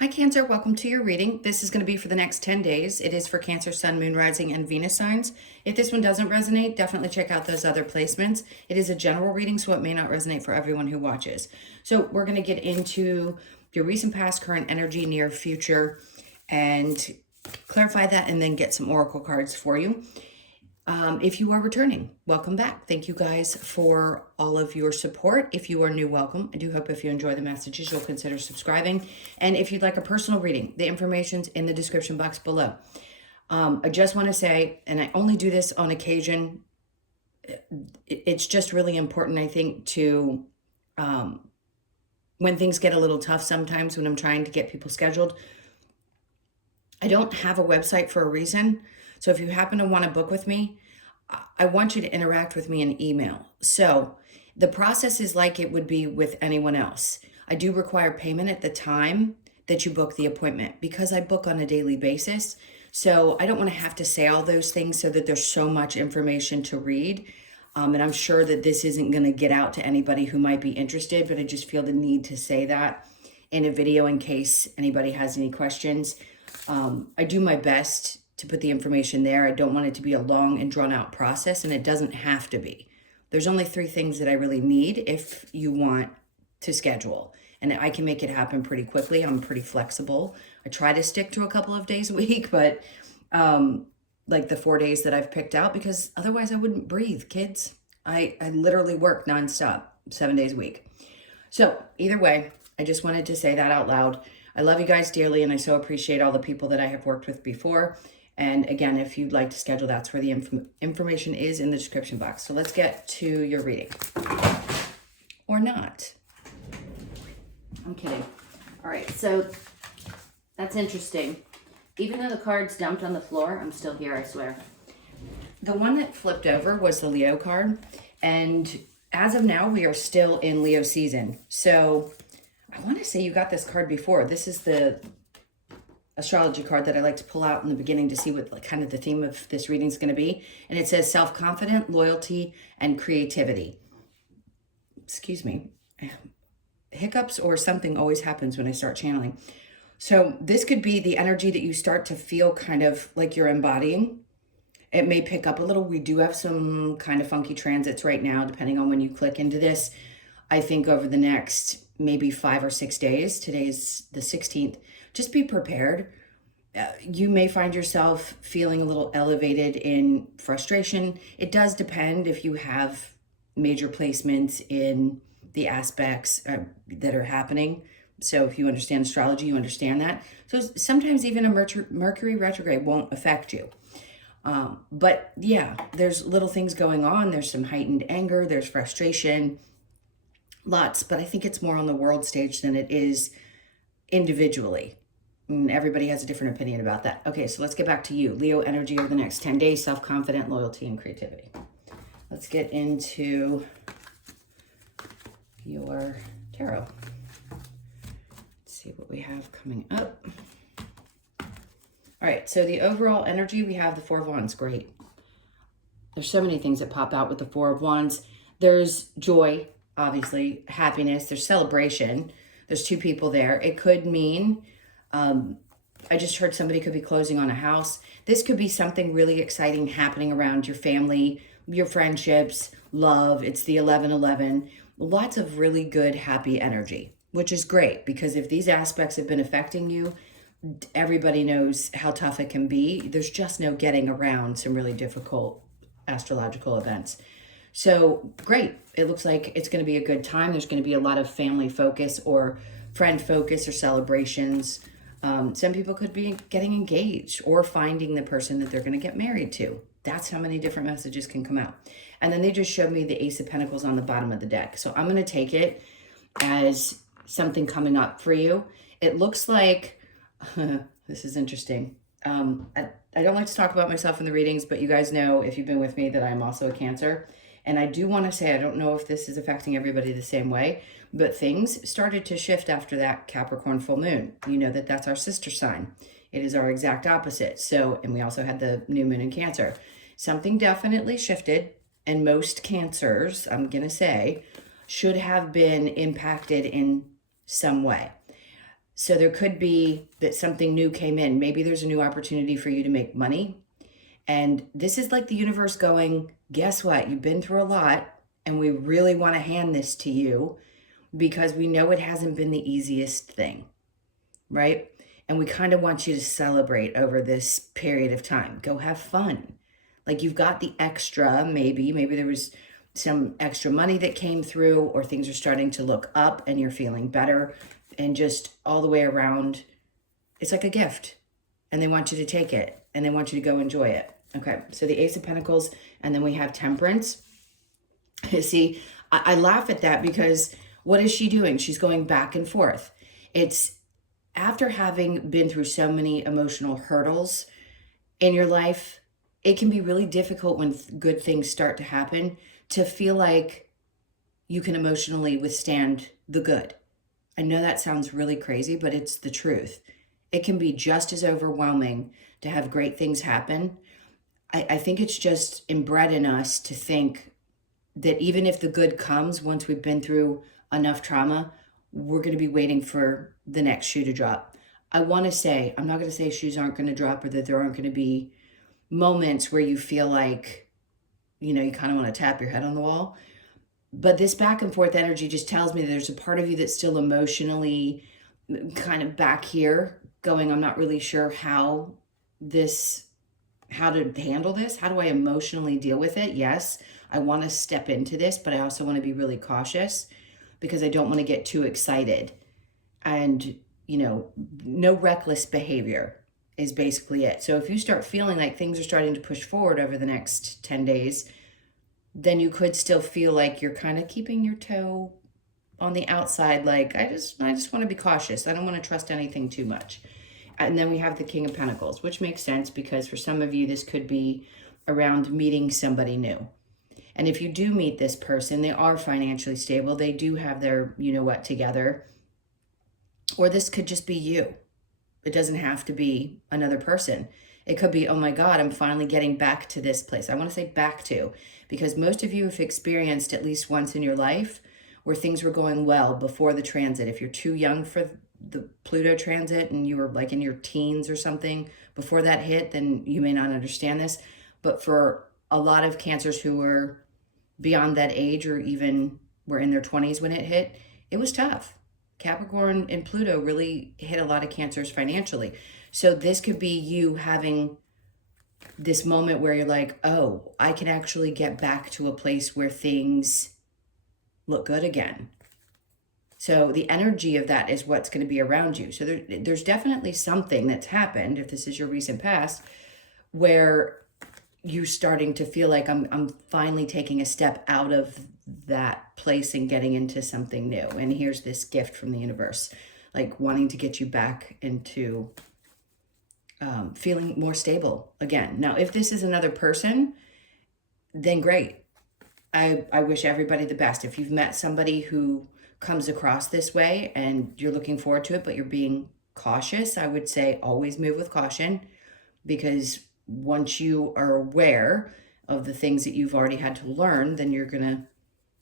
Hi Cancer, welcome to your reading. This is going to be for the next 10 days. It is for Cancer, Sun, Moon, Rising, and Venus signs. If this one doesn't resonate, definitely check out those other placements. It is a general reading, so it may not resonate for everyone who watches. So we're going to get into your recent past, current energy, near future, and clarify that and then get some oracle cards for you. If you are returning, welcome back. Thank you guys for all of your support. If you are new, welcome. I do hope if you enjoy the messages, you'll consider subscribing. And if you'd like a personal reading, the information's in the description box below. I just want to say, and I only do this on occasion, it's just really important, I think, to, when things get a little tough sometimes when I'm trying to get people scheduled, I don't have a website for a reason. So if you happen to want to book with me, I want you to interact with me in email. So the process is like it would be with anyone else. I do require payment at the time that you book the appointment because I book on a daily basis. So I don't want to have to say all those things so that there's so much information to read. And I'm sure that this isn't going to get out to anybody who might be interested, but I just feel the need to say that in a video in case anybody has any questions. I do my best to put the information there. I don't want it to be a long and drawn out process, and it doesn't have to be. There's only 3 things that I really need if you want to schedule, and I can make it happen pretty quickly. I'm pretty flexible. I try to stick to a couple of days a week, but like the 4 days that I've picked out, because otherwise I wouldn't breathe, kids. I literally work nonstop, 7 days a week. So either way, I just wanted to say that out loud. I love you guys dearly, and I so appreciate all the people that I have worked with before. And again, if you'd like to schedule, that's where the information is in the description box. So let's get to your reading. Or not. I'm kidding. All right, so that's interesting. Even though the card's dumped on the floor, I'm still here, I swear. The one that flipped over was the Leo card. And as of now, we are still in Leo season. So I want to say you got this card before. This is the astrology card that I like to pull out in the beginning to see what like kind of the theme of this reading is going to be. And it says self-confident, loyalty, and creativity. Excuse me. Hiccups or something always happens when I start channeling. So this could be the energy that you start to feel kind of like you're embodying. It may pick up a little. We do have some kind of funky transits right now, depending on when you click into this. I think over the next maybe 5 or 6 days, today is the 16th, just be prepared. You may find yourself feeling a little elevated in frustration. It does depend if you have major placements in the aspects that are happening. So if you understand astrology, you understand that. So sometimes even a Mercury retrograde won't affect you. But yeah, there's little things going on. There's some heightened anger. There's frustration. Lots, but I think it's more on the world stage than it is individually. And everybody has a different opinion about that. Okay, so let's get back to you. Leo energy over the next 10 days, self-confident, loyalty, and creativity. Let's get into your tarot. Let's see what we have coming up. All right, so the overall energy, we have the 4 of Wands. Great. There's so many things that pop out with the 4 of Wands. There's joy, obviously, happiness. There's celebration. There's 2 people there. It could mean, I just heard somebody could be closing on a house. This could be something really exciting happening around your family, your friendships, love. It's the 11/11. Lots of really good, happy energy, which is great because if these aspects have been affecting you, everybody knows how tough it can be. There's just no getting around some really difficult astrological events. So great. It looks like it's going to be a good time. There's going to be a lot of family focus or friend focus or celebrations. Some people could be getting engaged or finding the person that they're going to get married to. That's how many different messages can come out. And then they just showed me the Ace of Pentacles on the bottom of the deck. So I'm going to take it as something coming up for you. It looks like, this is interesting. I don't like to talk about myself in the readings, but you guys know, if you've been with me, that I'm also a Cancer. And I do want to say, I don't know if this is affecting everybody the same way, but things started to shift after that Capricorn full moon. You know that that's our sister sign. It is our exact opposite. So, and we also had the new moon in Cancer. Something definitely shifted, and most Cancers, I'm going to say, should have been impacted in some way. So there could be that something new came in. Maybe there's a new opportunity for you to make money. And this is like the universe going, guess what? You've been through a lot and we really want to hand this to you because we know it hasn't been the easiest thing, right? And we kind of want you to celebrate over this period of time. Go have fun. Like you've got the extra, maybe there was some extra money that came through, or things are starting to look up and you're feeling better, and just all the way around, it's like a gift and they want you to take it and they want you to go enjoy it. Okay, so the Ace of Pentacles, and then we have Temperance. See, I laugh at that because what is she doing? She's going back and forth. It's after having been through so many emotional hurdles in your life, it can be really difficult when good things start to happen to feel like you can emotionally withstand the good. I know that sounds really crazy, but it's the truth. It can be just as overwhelming to have great things happen. I think it's just inbred in us to think that even if the good comes, once we've been through enough trauma, we're going to be waiting for the next shoe to drop. I want to say, I'm not going to say shoes aren't going to drop or that there aren't going to be moments where you feel like, you kind of want to tap your head on the wall. But this back and forth energy just tells me that there's a part of you that's still emotionally kind of back here going, I'm not really sure how to handle this. How do I emotionally deal with it? Yes, I want to step into this, but I also want to be really cautious because I don't want to get too excited. And, no reckless behavior is basically it. So if you start feeling like things are starting to push forward over the next 10 days, then you could still feel like you're kind of keeping your toe on the outside. Like, I just want to be cautious. I don't want to trust anything too much. And then we have the King of Pentacles, which makes sense because for some of you, this could be around meeting somebody new. And if you do meet this person, they are financially stable. They do have their, together. Or this could just be you. It doesn't have to be another person. It could be, oh my God, I'm finally getting back to this place. I want to say back to, because most of you have experienced at least once in your life where things were going well before the transit. If you're too young for the Pluto transit and you were like in your teens or something before that hit, then you may not understand this. But for a lot of Cancers who were beyond that age or even were in their 20s when it hit, it was tough. Capricorn and Pluto really hit a lot of Cancers financially. So this could be you having this moment where you're like, oh, I can actually get back to a place where things look good again. So the energy of that is what's going to be around you. So there's definitely something that's happened, if this is your recent past, where you're starting to feel like I'm finally taking a step out of that place and getting into something new. And here's this gift from the universe, like wanting to get you back into feeling more stable again. Now, if this is another person, then great. I wish everybody the best. If you've met somebody who comes across this way and you're looking forward to it, but you're being cautious, I would say always move with caution, because once you are aware of the things that you've already had to learn, then you're going to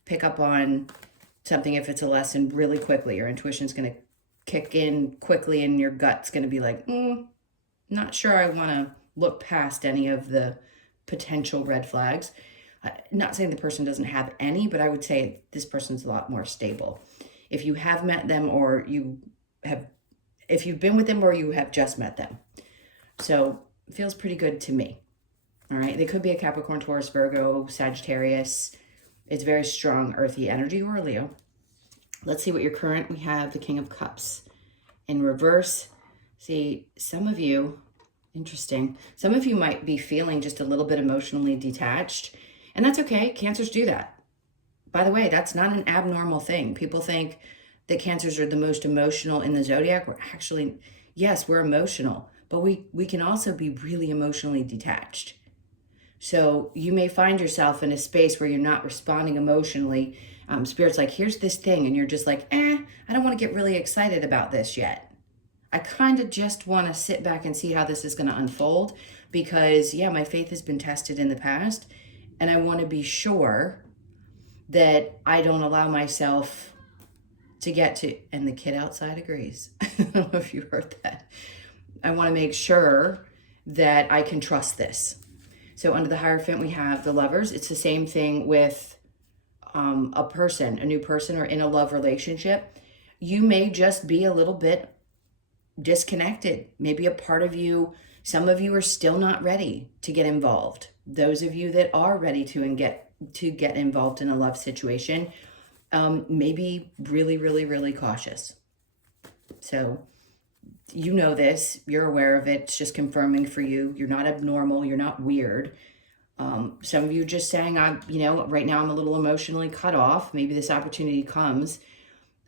pick up on something. If it's a lesson, really quickly, your intuition's going to kick in quickly and your gut's going to be like, not sure I want to look past any of the potential red flags. Not saying the person doesn't have any, but I would say this person's a lot more stable. If you have met them or if you've been with them or you have just met them. So it feels pretty good to me. All right. They could be a Capricorn, Taurus, Virgo, Sagittarius. It's very strong, earthy energy, or a Leo. Let's see what your current, we have the King of Cups in reverse. See, some of you, interesting. Some of you might be feeling just a little bit emotionally detached. And that's okay. Cancers do that. By the way, that's not an abnormal thing. People think that Cancers are the most emotional in the zodiac. We're actually, yes, we're emotional, but we can also be really emotionally detached. So you may find yourself in a space where you're not responding emotionally. Spirit's like, here's this thing. And you're just like, I don't want to get really excited about this yet. I kind of just want to sit back and see how this is going to unfold because, yeah, my faith has been tested in the past. And I want to be sure that I don't allow myself to get to, and the kid outside agrees. I don't know if you heard that. I want to make sure that I can trust this. So under the Hierophant, we have the Lovers. It's the same thing with a person, a new person, or in a love relationship. You may just be a little bit disconnected. Maybe a part of you, some of you are still not ready to get involved. Those of you that are ready to get involved in a love situation, maybe really, really, really cautious. So you know this, you're aware of it. It's just confirming for you. You're not abnormal. You're not weird. Some of you just saying, right now I'm a little emotionally cut off. Maybe this opportunity comes.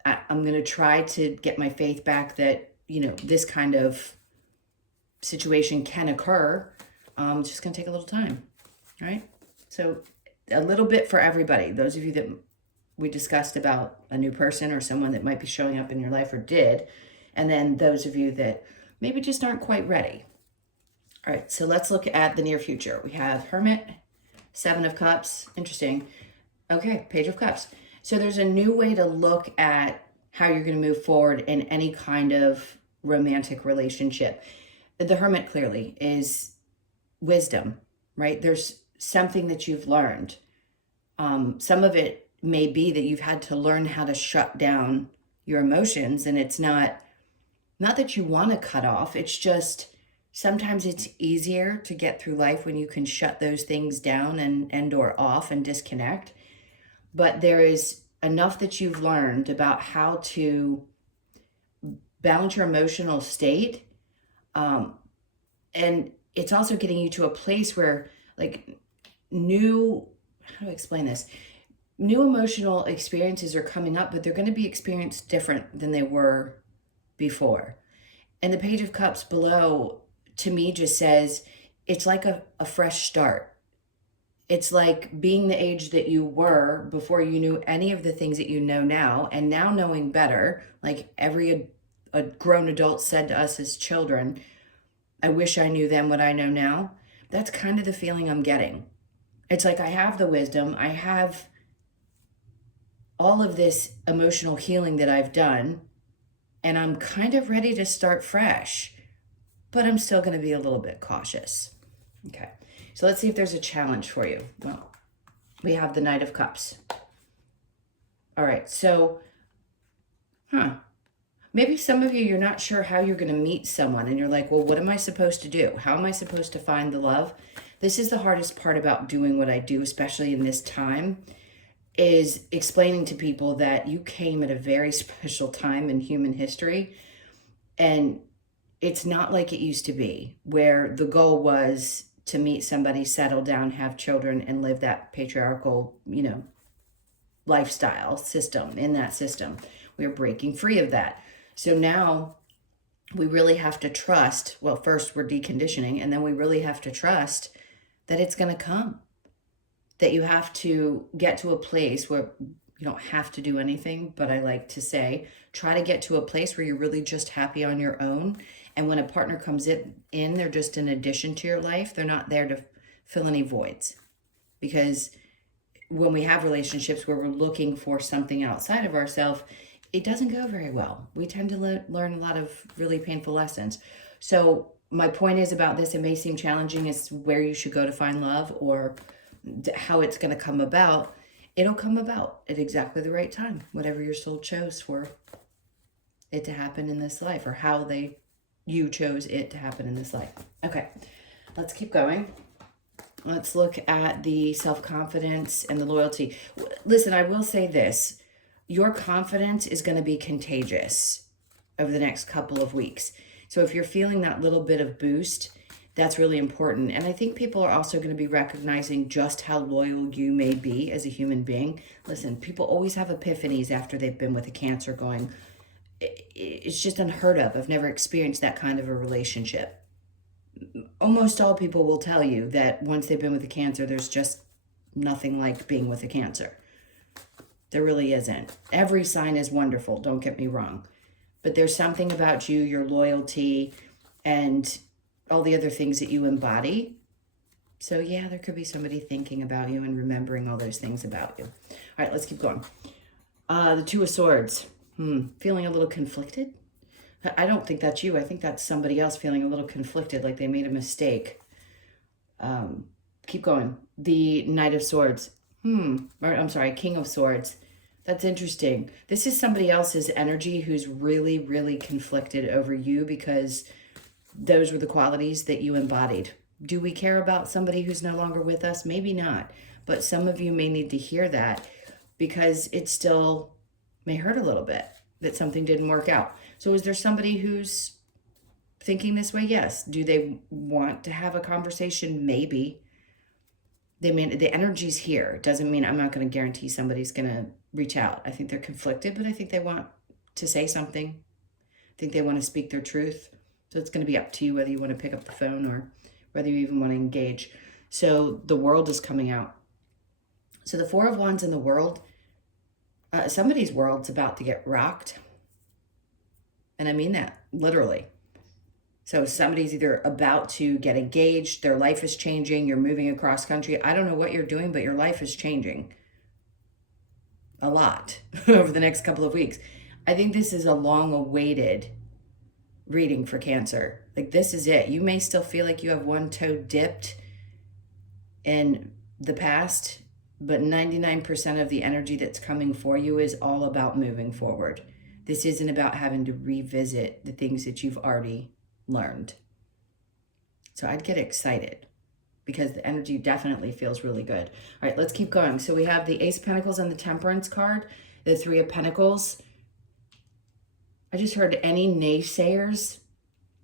I'm going to try to get my faith back that, this kind of situation can occur. It's just going to take a little time, right? So a little bit for everybody. Those of you that we discussed about a new person or someone that might be showing up in your life or did. And then those of you that maybe just aren't quite ready. All right, so let's look at the near future. We have Hermit, Seven of Cups. Interesting. Okay, Page of Cups. So there's a new way to look at how you're going to move forward in any kind of romantic relationship. The Hermit clearly is wisdom, right? There's something that you've learned. Some of it may be that you've had to learn how to shut down your emotions, and it's not that you want to cut off. It's just sometimes it's easier to get through life when you can shut those things down and or off and disconnect. But there is enough that you've learned about how to balance your emotional state. And it's also getting you to a place where how do I explain this? New emotional experiences are coming up, but they're going to be experienced different than they were before. And the Page of Cups below, to me, just says it's like a fresh start. It's like being the age that you were before you knew any of the things that you know now, and now knowing better, like every a grown adult said to us as children, I wish I knew then what I know now. That's kind of the feeling I'm getting. It's like I have the wisdom, I have all of this emotional healing that I've done, and I'm kind of ready to start fresh, but I'm still going to be a little bit cautious. Okay, so let's see if there's a challenge for you. Well, we have the Knight of Cups. All right, so, maybe some of you're not sure how you're going to meet someone, and you're like, well, what am I supposed to do? How am I supposed to find the love? This is the hardest part about doing what I do, especially in this time, is explaining to people that you came at a very special time in human history, and it's not like it used to be, where the goal was to meet somebody, settle down, have children, and live that patriarchal, lifestyle system. In that system, we are breaking free of that. So now we really have to trust, well, first we're deconditioning, and then we really have to trust that it's going to come. That you have to get to a place where you don't have to do anything, but I like to say, try to get to a place where you're really just happy on your own. And when a partner comes in, they're just an addition to your life. They're not there to fill any voids. Because when we have relationships where we're looking for something outside of ourselves, it doesn't go very well. We tend to learn a lot of really painful lessons. So my point is about this, it may seem challenging as to where you should go to find love or how it's going to come about. It'll come about at exactly the right time, whatever your soul chose for it to happen in this life, or how you chose it to happen in this life. Okay, let's keep going. Let's look at the self-confidence and the loyalty. Listen, I will say this. Your confidence is going to be contagious over the next couple of weeks. So if you're feeling that little bit of boost, that's really important. And I think people are also going to be recognizing just how loyal you may be as a human being. Listen, people always have epiphanies after they've been with a Cancer going, it's just unheard of. I've never experienced that kind of a relationship. Almost all people will tell you that once they've been with a Cancer, there's just nothing like being with a Cancer. There really isn't. Every sign is wonderful, don't get me wrong. But there's something about you, your loyalty, and all the other things that you embody. So yeah, there could be somebody thinking about you and remembering all those things about you. All right, let's keep going. The Two of Swords. Feeling a little conflicted? I don't think that's you. I think that's somebody else feeling a little conflicted, like they made a mistake. Keep going. The Knight of Swords. I'm sorry, King of Swords. That's interesting. This is somebody else's energy who's really, really conflicted over you because those were the qualities that you embodied. Do we care about somebody who's no longer with us? Maybe not. But some of you may need to hear that because it still may hurt a little bit that something didn't work out. So is there somebody who's thinking this way? Yes. Do they want to have a conversation? Maybe. The energy's here. Doesn't mean I'm not going to guarantee somebody's going to reach out. I think they're conflicted, but I think they want to say something. I think they want to speak their truth. So it's going to be up to you whether you want to pick up the phone or whether you even want to engage. So the world is coming out. So the Four of Wands in the world, somebody's world's about to get rocked. And I mean that literally. So somebody's either about to get engaged, their life is changing, you're moving across country. I don't know what you're doing, but your life is changing a lot over the next couple of weeks. I think this is a long-awaited reading for Cancer. Like, this is it. You may still feel like you have one toe dipped in the past, but 99% of the energy that's coming for you is all about moving forward. This isn't about having to revisit the things that you've already learned. So I'd get excited because the energy definitely feels really good. All right, let's keep going. So we have the Ace of Pentacles and the Temperance card, the Three of Pentacles. I just heard any naysayers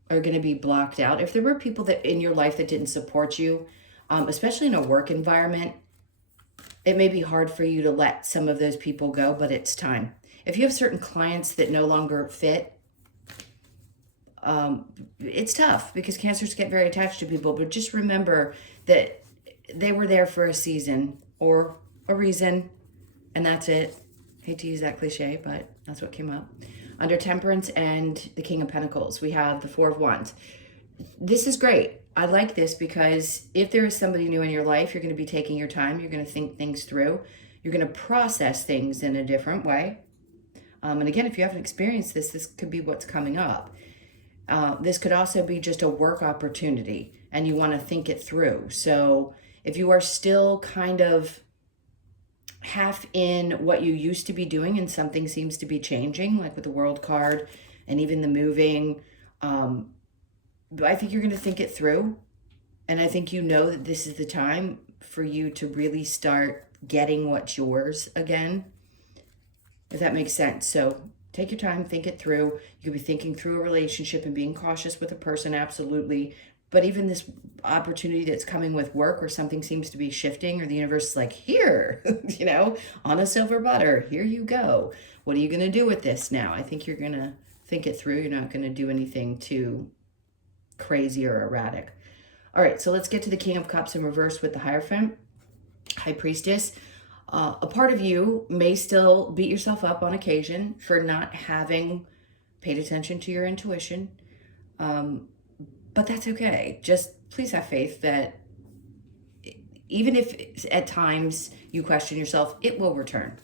are going to be blocked out. If there were people that in your life that didn't support you, especially in a work environment, it may be hard for you to let some of those people go, but it's time. If you have certain clients that no longer fit, it's tough because Cancers get very attached to people, but just remember that they were there for a season or a reason, and that's it. Hate to use that cliche, but that's what came up. Under Temperance and the King of Pentacles, we have the Four of Wands. This is great. I like this because if there is somebody new in your life, you're going to be taking your time. You're going to think things through. You're going to process things in a different way. And again, if you haven't experienced this, this could be what's coming up. This could also be just a work opportunity and you want to think it through. So if you are still kind of half in what you used to be doing and something seems to be changing, like with the World card and even the moving, I think you're going to think it through. And I think you know that this is the time for you to really start getting what's yours again, if that makes sense. So take your time, think it through. You could be thinking through a relationship and being cautious with a person, absolutely. But even this opportunity that's coming with work or something seems to be shifting or the universe is like, here, you know, on a silver platter, here you go. What are you going to do with this now? I think you're going to think it through. You're not going to do anything too crazy or erratic. All right, so let's get to the King of Cups in reverse with the Hierophant, High Priestess. A part of you may still beat yourself up on occasion for not having paid attention to your intuition. But that's okay. Just please have faith that even if at times you question yourself, it will return.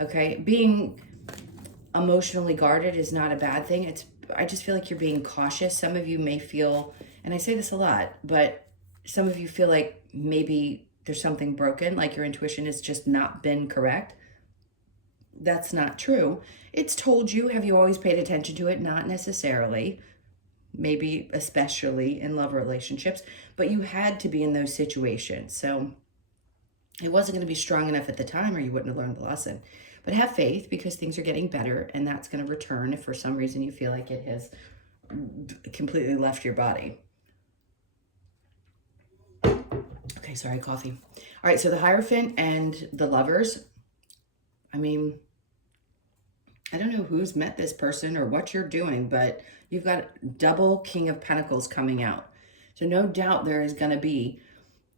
Okay? Being emotionally guarded is not a bad thing. I just feel like you're being cautious. Some of you may feel, and I say this a lot, but some of you feel like maybe there's something broken, like your intuition has just not been correct. That's not true. It's told you. Have you always paid attention to it? Not necessarily. Maybe especially in love relationships, but you had to be in those situations. So it wasn't going to be strong enough at the time or you wouldn't have learned the lesson. But have faith because things are getting better and that's going to return if for some reason you feel like it has completely left your body. Okay, sorry, coffee. All right, so the Hierophant and the Lovers. I mean, I don't know who's met this person or what you're doing, but you've got double King of Pentacles coming out. So no doubt there is going to be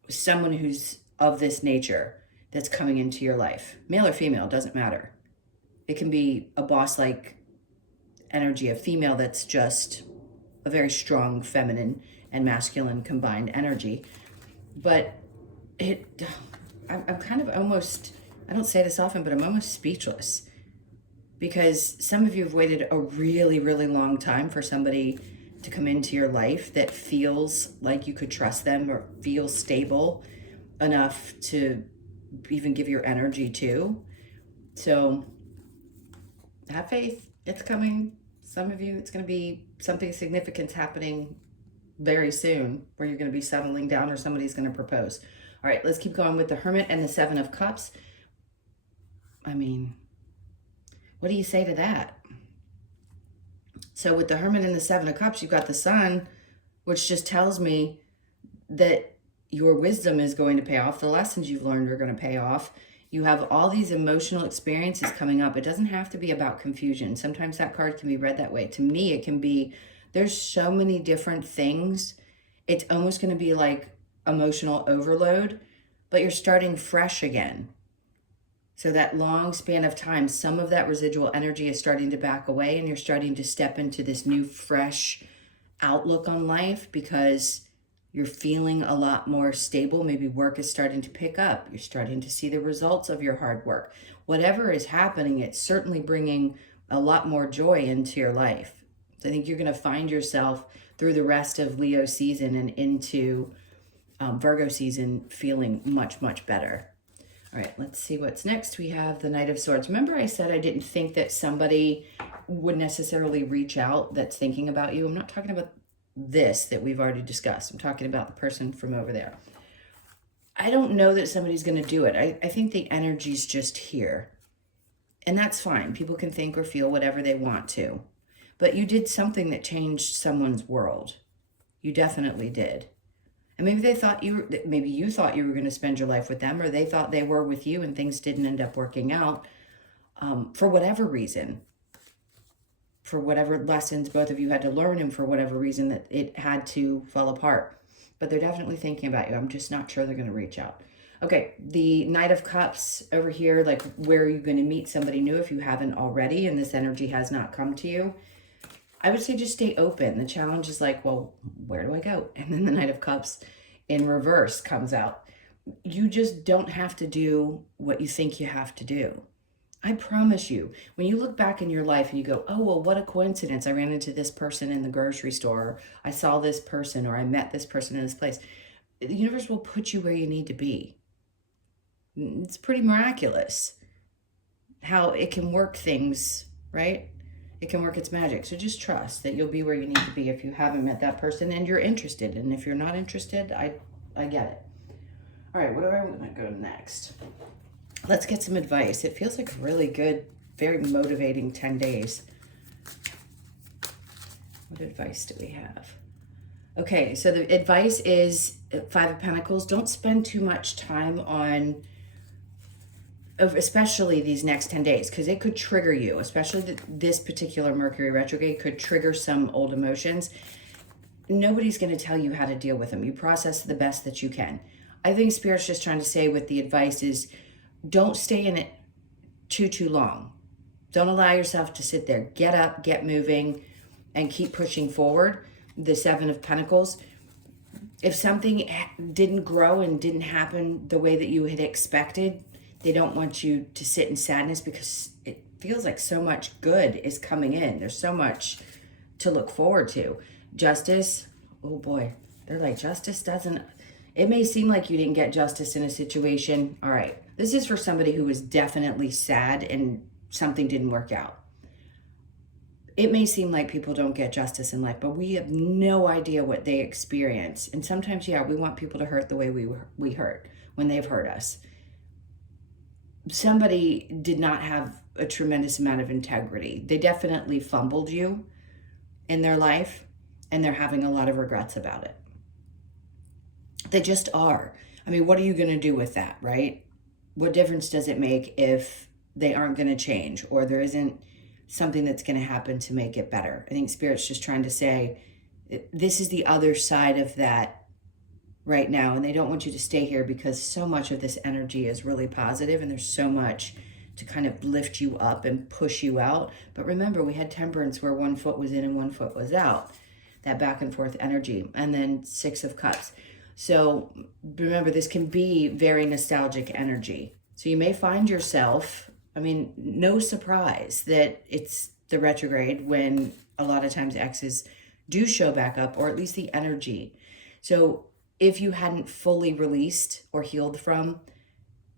someone who's of this nature that's coming into your life. Male or female, doesn't matter. It can be a boss-like energy, a female that's just a very strong feminine and masculine combined energy. But I'm kind of almost, I don't say this often, but I'm almost speechless. because some of you have waited a really, really long time for somebody to come into your life that feels like you could trust them or feels stable enough to even give your energy to. So have faith. It's coming. Some of you, it's going to be something significant happening very soon where you're going to be settling down or somebody's going to propose. All right, let's keep going with the Hermit and the Seven of Cups. I mean, what do you say to that? So with the Hermit and the Seven of Cups, you've got the Sun, which just tells me that your wisdom is going to pay off. The lessons you've learned are going to pay off. You have all these emotional experiences coming up. It doesn't have to be about confusion. Sometimes that card can be read that way. To me, it can be, there's so many different things. It's almost going to be like emotional overload, but you're starting fresh again. So that long span of time, some of that residual energy is starting to back away, and you're starting to step into this new, fresh outlook on life because you're feeling a lot more stable. Maybe work is starting to pick up. You're starting to see the results of your hard work. Whatever is happening, it's certainly bringing a lot more joy into your life. So I think you're going to find yourself through the rest of Leo season and into Virgo season feeling much, much better. All right, let's see what's next. We have the Knight of Swords. Remember I said I didn't think that somebody would necessarily reach out that's thinking about you. I'm not talking about this that we've already discussed. I'm talking about the person from over there. I don't know that somebody's going to do it. I think the energy's just here. And that's fine. People can think or feel whatever they want to. But you did something that changed someone's world. You definitely did. And maybe they thought maybe you thought you were going to spend your life with them, or they thought they were with you and things didn't end up working out for whatever reason. For whatever lessons both of you had to learn, and for whatever reason that it had to fall apart. But they're definitely thinking about you. I'm just not sure they're going to reach out. Okay, the Knight of Cups over here, like where are you going to meet somebody new if you haven't already and this energy has not come to you? I would say just stay open. The challenge is like, well, where do I go? And then the Knight of Cups in reverse comes out. You just don't have to do what you think you have to do. I promise you, when you look back in your life and you go, oh, well, what a coincidence. I ran into this person in the grocery store, or I saw this person, or I met this person in this place. The universe will put you where you need to be. It's pretty miraculous how it can work things, right? It can work its magic. So just trust that you'll be where you need to be if you haven't met that person and you're interested. And if you're not interested, I get it. All right, what do I want to go next? Let's get some advice. It feels like a really good, very motivating 10 days. What advice do we have? Okay, so the advice is Five of Pentacles. Don't spend too much time on, especially these next 10 days, because it could trigger you, especially this particular Mercury retrograde could trigger some old emotions. Nobody's going to tell you how to deal with them. You process the best that you can. I think Spirit's just trying to say with the advice is, don't stay in it too long. Don't allow yourself to sit there. Get up, get moving, and keep pushing forward. The Seven of Pentacles. If something didn't grow and didn't happen the way that you had expected, they don't want you to sit in sadness because it feels like so much good is coming in. There's so much to look forward to. Justice, oh boy, they're like, justice doesn't, it may seem like you didn't get justice in a situation. All right, this is for somebody who was definitely sad and something didn't work out. It may seem like people don't get justice in life, but we have no idea what they experience. And sometimes, yeah, we want people to hurt the way we hurt when they've hurt us. Somebody did not have a tremendous amount of integrity. They definitely fumbled you in their life, and they're having a lot of regrets about it. They just are. I mean, what are you going to do with that, right? What difference does it make if they aren't going to change or there isn't something that's going to happen to make it better? I think Spirit's just trying to say, this is the other side of that right now, and they don't want you to stay here because so much of this energy is really positive and there's so much to kind of lift you up and push you out. But remember, we had Temperance where one foot was in and one foot was out, that back and forth energy, and then Six of Cups. So remember, this can be very nostalgic energy. So you may find yourself I mean, no surprise that it's the retrograde when a lot of times exes do show back up, or at least the energy. So if you hadn't fully released or healed from,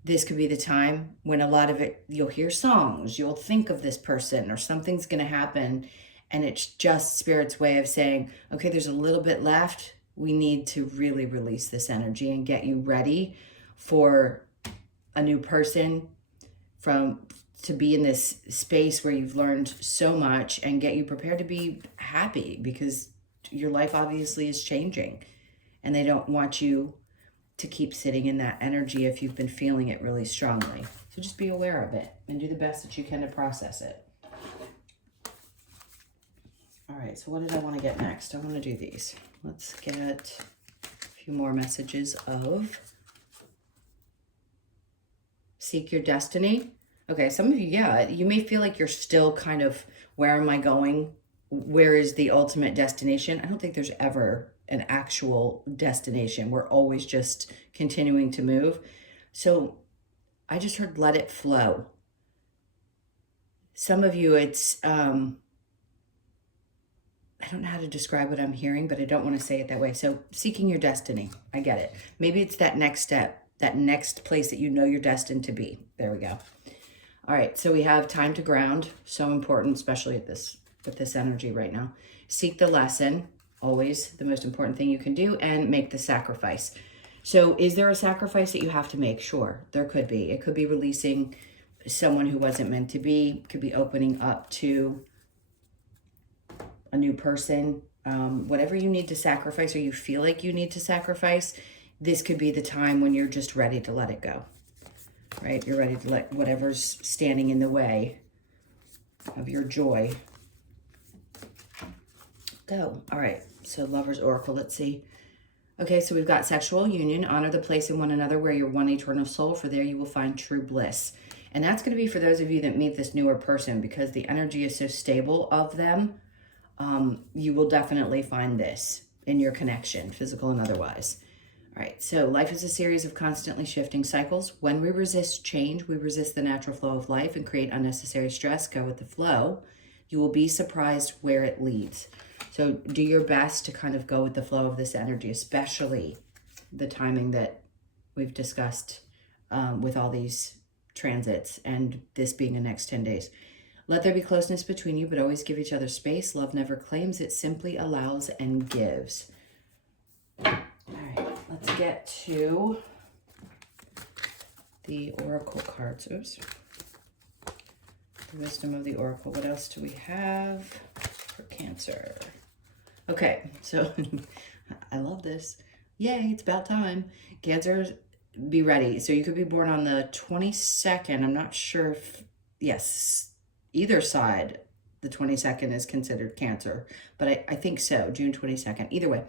this could be the time when a lot of it, you'll hear songs, you'll think of this person, or something's going to happen. And it's just Spirit's way of saying, okay, there's a little bit left. We need to really release this energy and get you ready for a new person, to be in this space where you've learned so much, and get you prepared to be happy, because your life obviously is changing and they don't want you to keep sitting in that energy if you've been feeling it really strongly. So just be aware of it and do the best that you can to process it. All right, so what did I want to get next? I want to do these. Let's get a few more messages of seek your destiny. Okay, some of you, yeah, you may feel like you're still kind of, where am I going? Where is the ultimate destination? I don't think there's ever an actual destination. We're always just continuing to move. So I just heard let it flow. Some of you, it's, I don't know how to describe what I'm hearing, but I don't want to say it that way. So seeking your destiny, I get it. Maybe it's that next step, that next place that you know you're destined to be. There we go. All right, so we have time to ground, so important, especially with this energy right now. Seek the lesson, always the most important thing you can do, and make the sacrifice. So is there a sacrifice that you have to make? Sure, there could be. It could be releasing someone who wasn't meant to be. It could be opening up to a new person. Whatever you need to sacrifice, or you feel like you need to sacrifice, this could be the time when you're just ready to let it go. Right? You're ready to let whatever's standing in the way of your joy go. All right. So Lover's Oracle, let's see. Okay, so we've got sexual union. Honor the place in one another where you're one eternal soul, for there you will find true bliss. And that's going to be for those of you that meet this newer person, because the energy is so stable of them. You will definitely find this in your connection, physical and otherwise. All right, so life is a series of constantly shifting cycles. When we resist change, we resist the natural flow of life and create unnecessary stress. Go with the flow. You will be surprised where it leads. So do your best to kind of go with the flow of this energy, especially the timing that we've discussed with all these transits, and this being the next 10 days. Let there be closeness between you, but always give each other space. Love never claims, it simply allows and gives. All right, let's get to the Oracle cards. Oops. The wisdom of the Oracle. What else do we have for Cancer? Okay, so I love this. Yay, it's about time. Cancer, be ready. So you could be born on the 22nd. I'm not sure if, yes, either side, the 22nd is considered Cancer, but I think so, June 22nd. Either way.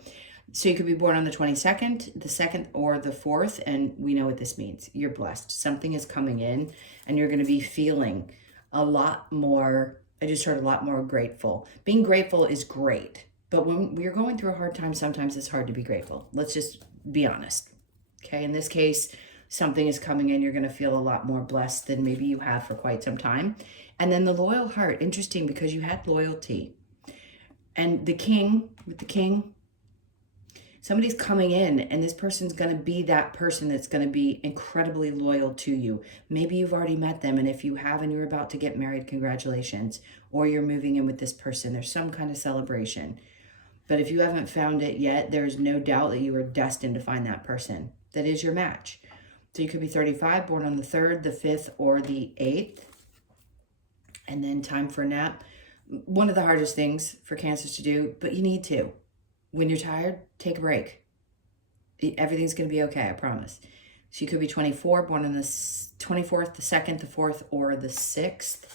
So you could be born on the 22nd, the 2nd, or the 4th, and we know what this means. You're blessed. Something is coming in, and you're going to be feeling a lot more, I just heard a lot more grateful. Being grateful is great, but when you're going through a hard time, sometimes it's hard to be grateful. Let's just be honest. Okay, in this case, something is coming in. You're going to feel a lot more blessed than maybe you have for quite some time. And then the loyal heart, interesting, because you had loyalty. And the king, with the king, somebody's coming in, and this person's going to be that person that's going to be incredibly loyal to you. Maybe you've already met them, and if you have and you're about to get married, congratulations. Or you're moving in with this person. There's some kind of celebration. But if you haven't found it yet, there's no doubt that you are destined to find that person that is your match. So you could be 35, born on the 3rd, the 5th, or the 8th. And then time for a nap. One of the hardest things for Cancers to do, but you need to. When you're tired, take a break. Everything's going to be okay, I promise. So you could be 24, born on the 24th, the 2nd, the 4th, or the 6th.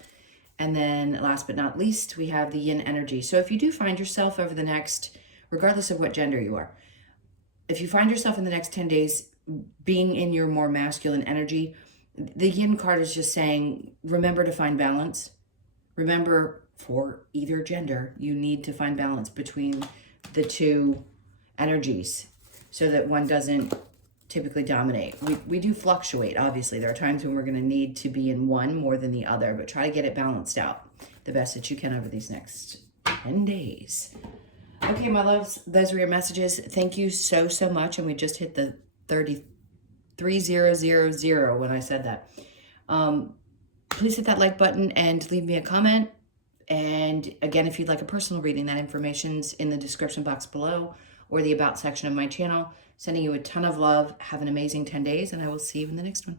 And then last but not least, we have the yin energy. So if you do find yourself over the next, regardless of what gender you are, if you find yourself in the next 10 days being in your more masculine energy, the yin card is just saying, remember to find balance. Remember, for either gender, you need to find balance between the two energies so that one doesn't typically dominate. We do fluctuate, obviously. There are times when we're going to need to be in one more than the other, but try to get it balanced out the best that you can over these next 10 days. Okay, my loves, those were your messages. Thank you so, so much. And we just hit the 30,000 when I said that. Please hit that like button and leave me a comment. And again, if you'd like a personal reading, that information's in the description box below or the about section of my channel. Sending you a ton of love. Have an amazing 10 days, and I will see you in the next one.